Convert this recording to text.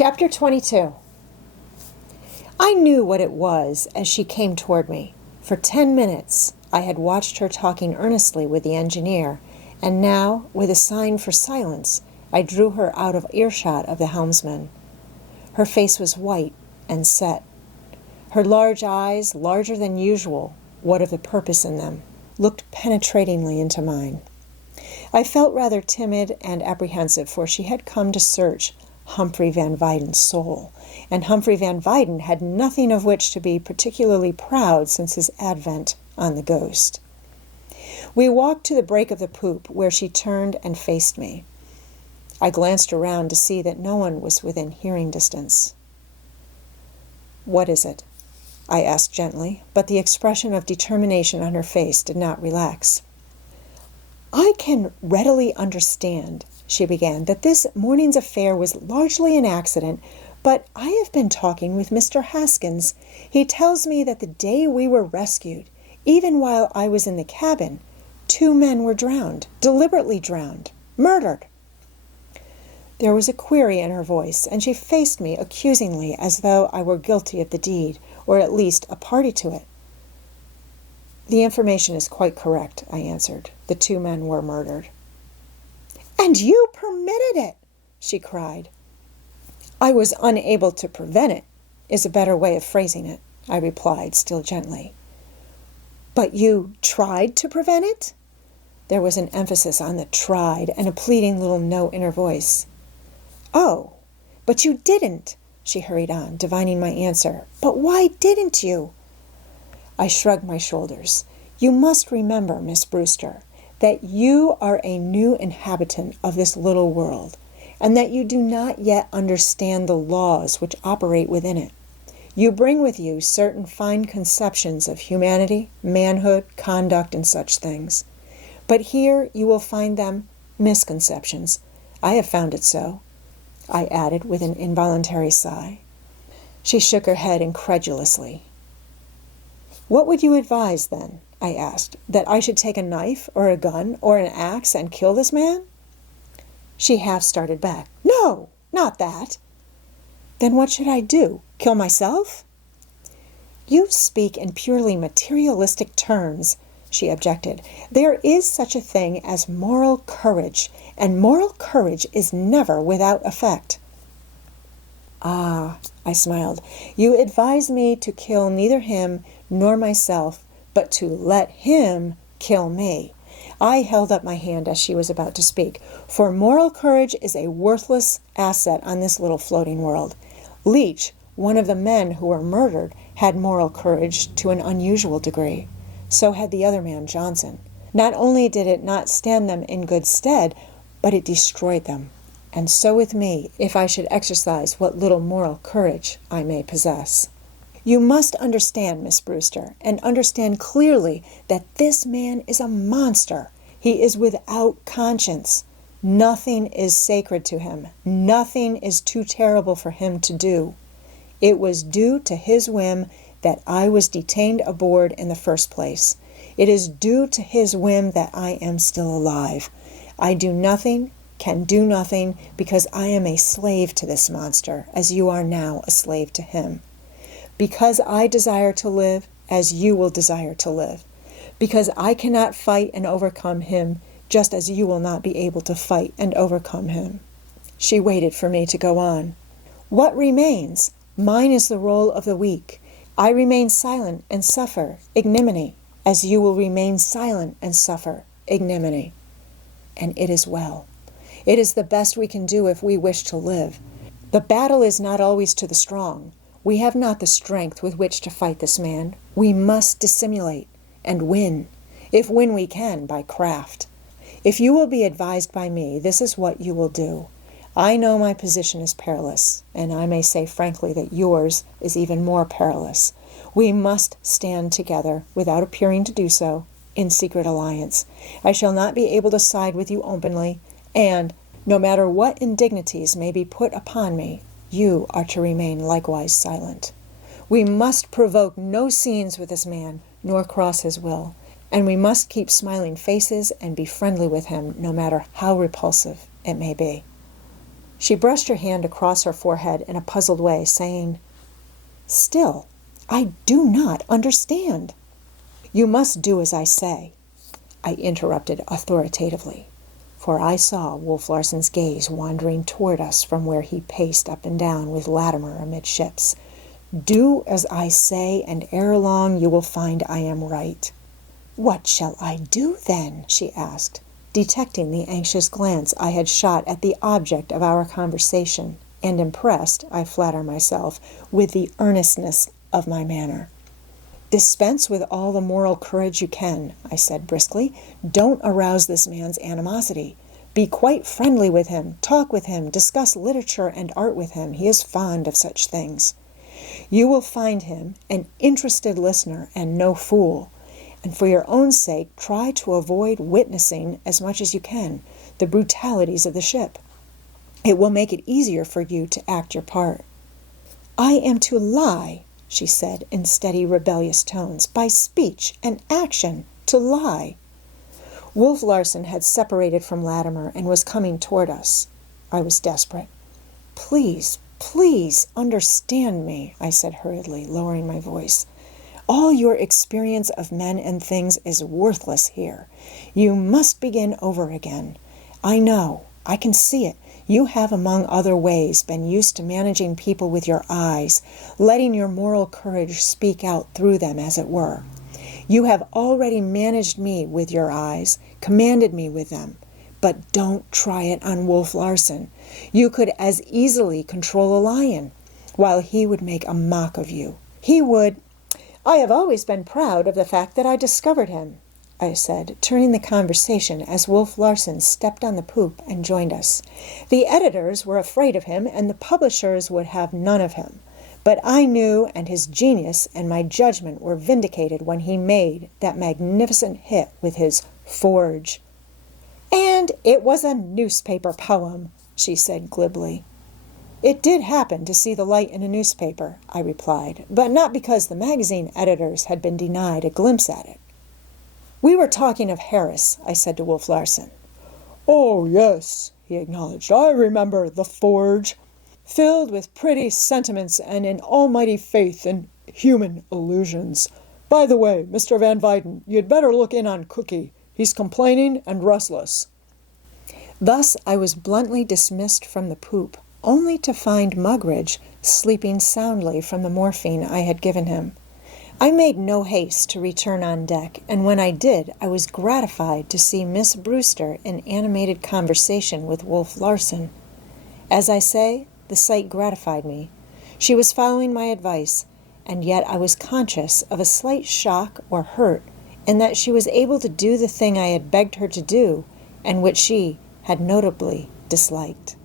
Chapter 22. I knew what it was as she came toward me. For 10 minutes, I had watched her talking earnestly with the engineer, and now, with a sign for silence, I drew her out of earshot of the helmsman. Her face was white and set. Her large eyes, larger than usual, what of the purpose in them, looked penetratingly into mine. I felt rather timid and apprehensive, for she had come to search Humphrey Van Weyden's soul, and Humphrey Van Weyden had nothing of which to be particularly proud since his advent on the Ghost. We walked to the break of the poop, where she turned and faced me. I glanced around to see that no one was within hearing distance. "What is it?" I asked gently, but the expression of determination on her face did not relax. "I can readily understand," she began, "that this morning's affair was largely an accident, but I have been talking with Mr. Haskins. He tells me that the day we were rescued, even while I was in the cabin, 2 men were drowned, deliberately drowned, murdered." There was a query in her voice, and she faced me accusingly as though I were guilty of the deed, or at least a party to it. "The information is quite correct," I answered. "The 2 men were murdered." "And you permitted it!" she cried. "I was unable to prevent it, is a better way of phrasing it," I replied, still gently. "But you tried to prevent it?" There was an emphasis on the tried and a pleading little note in her voice. "Oh, but you didn't," she hurried on, divining my answer. "But why didn't you?" I shrugged my shoulders. "You must remember, Miss Brewster, that you are a new inhabitant of this little world, and that you do not yet understand the laws which operate within it. You bring with you certain fine conceptions of humanity, manhood, conduct, and such things. But here you will find them misconceptions. I have found it so," I added with an involuntary sigh. She shook her head incredulously. "What would you advise, then?" I asked. "That I should take a knife or a gun or an axe and kill this man?" She half started back. "No, not that." "Then what should I do? Kill myself?" "You speak in purely materialistic terms," she objected. "There is such a thing as moral courage, and moral courage is never without effect." "Ah," I smiled, "you advise me to kill neither him nor myself, but to let him kill me." I held up my hand as she was about to speak, for moral courage is a worthless asset on this little floating world. Leach, one of the men who were murdered, had moral courage to an unusual degree. So had the other man, Johnson. Not only did it not stand them in good stead, but it destroyed them. And so with me, if I should exercise what little moral courage I may possess. You must understand, Miss Brewster, and understand clearly that this man is a monster. He is without conscience. Nothing is sacred to him. Nothing is too terrible for him to do. It was due to his whim that I was detained aboard in the first place. It is due to his whim that I am still alive. I do nothing, can do nothing, because I am a slave to this monster, as you are now a slave to him. Because I desire to live, as you will desire to live. Because I cannot fight and overcome him, just as you will not be able to fight and overcome him." She waited for me to go on. "What remains? Mine is the role of the weak. I remain silent and suffer ignominy, as you will remain silent and suffer ignominy. And it is well. It is the best we can do if we wish to live. The battle is not always to the strong. We have not the strength with which to fight this man. We must dissimulate and win, if win we can, by craft. If you will be advised by me, this is what you will do. I know my position is perilous, and I may say frankly that yours is even more perilous. We must stand together, without appearing to do so, in secret alliance. I shall not be able to side with you openly, and, no matter what indignities may be put upon me, you are to remain likewise silent. We must provoke no scenes with this man, nor cross his will, and we must keep smiling faces and be friendly with him, no matter how repulsive it may be." She brushed her hand across her forehead in a puzzled way, saying, "Still, I do not understand." "You must do as I say," I interrupted authoritatively, for I saw Wolf Larson's gaze wandering toward us from where he paced up and down with Latimer amidships. "Do as I say, and ere long you will find I am right." "What shall I do, then?" she asked, detecting the anxious glance I had shot at the object of our conversation, and impressed, I flatter myself, with the earnestness of my manner. "Dispense with all the moral courage you can," I said briskly. "Don't arouse this man's animosity. Be quite friendly with him, talk with him, discuss literature and art with him. He is fond of such things. You will find him an interested listener and no fool. And for your own sake, try to avoid witnessing, as much as you can, the brutalities of the ship. It will make it easier for you to act your part." "I am to lie," she said in steady, rebellious tones, "by speech and action, to lie." Wolf Larson had separated from Latimer and was coming toward us. I was desperate. "Please, please understand me," I said hurriedly, lowering my voice. "All your experience of men and things is worthless here. You must begin over again. I know, I can see it. You have, among other ways, been used to managing people with your eyes, letting your moral courage speak out through them, as it were. You have already managed me with your eyes, commanded me with them. But don't try it on Wolf Larson. You could as easily control a lion, while he would make a mock of you. He would—" "I have always been proud of the fact that I discovered him," I said, turning the conversation as Wolf Larson stepped on the poop and joined us. "The editors were afraid of him, and the publishers would have none of him. But I knew, and his genius and my judgment were vindicated when he made that magnificent hit with his Forge." "And it was a newspaper poem," she said glibly. "It did happen to see the light in a newspaper," I replied, "but not because the magazine editors had been denied a glimpse at it." "We were talking of Harris," I said to Wolf Larson. "Oh, yes," he acknowledged. "I remember The Forge. Filled with pretty sentiments and an almighty faith in human illusions. By the way, Mr. Van Weyden, you'd better look in on Cookie. He's complaining and restless." Thus I was bluntly dismissed from the poop, only to find Mugridge sleeping soundly from the morphine I had given him. I made no haste to return on deck, and when I did, I was gratified to see Miss Brewster in animated conversation with Wolf Larson. As I say, the sight gratified me. She was following my advice, and yet I was conscious of a slight shock or hurt in that she was able to do the thing I had begged her to do, and which she had notably disliked.